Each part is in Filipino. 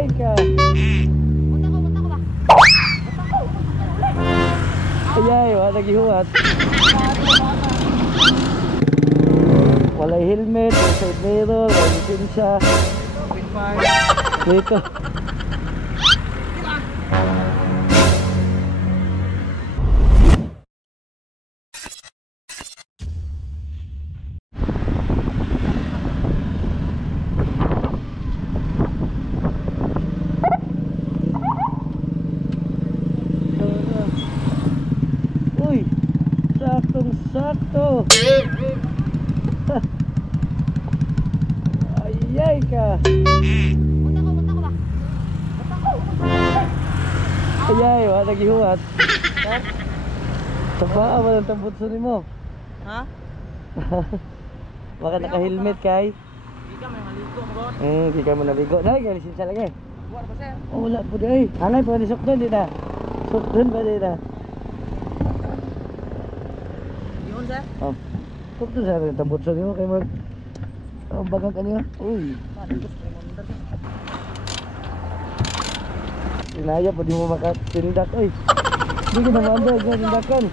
Ayay ka. Ayay, wala nagihuwat. Walay helmet, walay side mirror, walay lisensya. Dito. Uy, saktong-sakto. Ayay ka. Ayay, wala nagihuwat. Tabaa ba ng tambutso ni mo? Ha? Baka naka-helmet kay? Hindi ka may maligo mo ron. Hindi ka mo naligo. Dahil ka lisensya lagi. Wala ba sir? Oh, wala po dahil. Anay po, nisukdun din na. Sukdun ba din na? Yun sir? Oh, sukdun sa rin tambutso ni mo kay mag... Oh, bagang kanina. Uy. Sinaya po di mo makatindak. Uy. Hindi ka naman doon. Tindakan.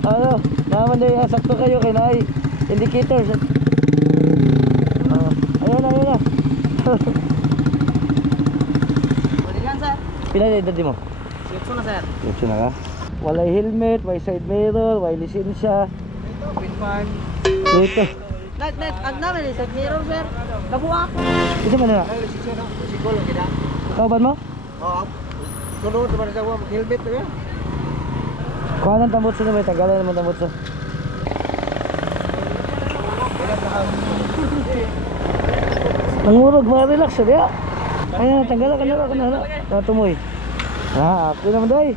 Ano, naman na sakto kayo kay naay indicator. Ayun na. Pwede yan sir? Pila na edad mo? Siyotso na sir. Siyotso na ka? Walay helmet, walay side mirror, walay lisensya. Ito, pinpan. Dito. Net, ang namin eh, side mirror sir. Nabuha ako. Isa man na? Ay, lisensya na. Siguro kita. Kauban mo? Oo. Sunod naman sa helmet na yan. Kuha ng tambutso na may tagalan naman tambutso. Nangurog, ma-relax sabi ya. Ayan, tanggalan ka na. Natumoy. Ako naman dahi.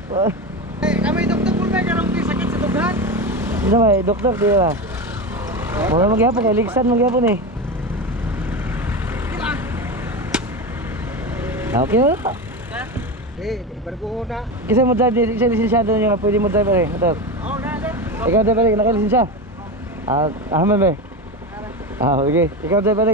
Kami doktor po ba karong sakit sa tughan? Isa may, doktor, di ba? Mula magyapon, kay Ligsan magyapon eh. Okay na lang. Barko na. Kasi mo drive, isa lisensyado na yung pwede mo drive pa rin. Oo na sir. Ikaw drive pa rin, nakalisensya? Ahmed ba? Okay, ikaw drive pa rin.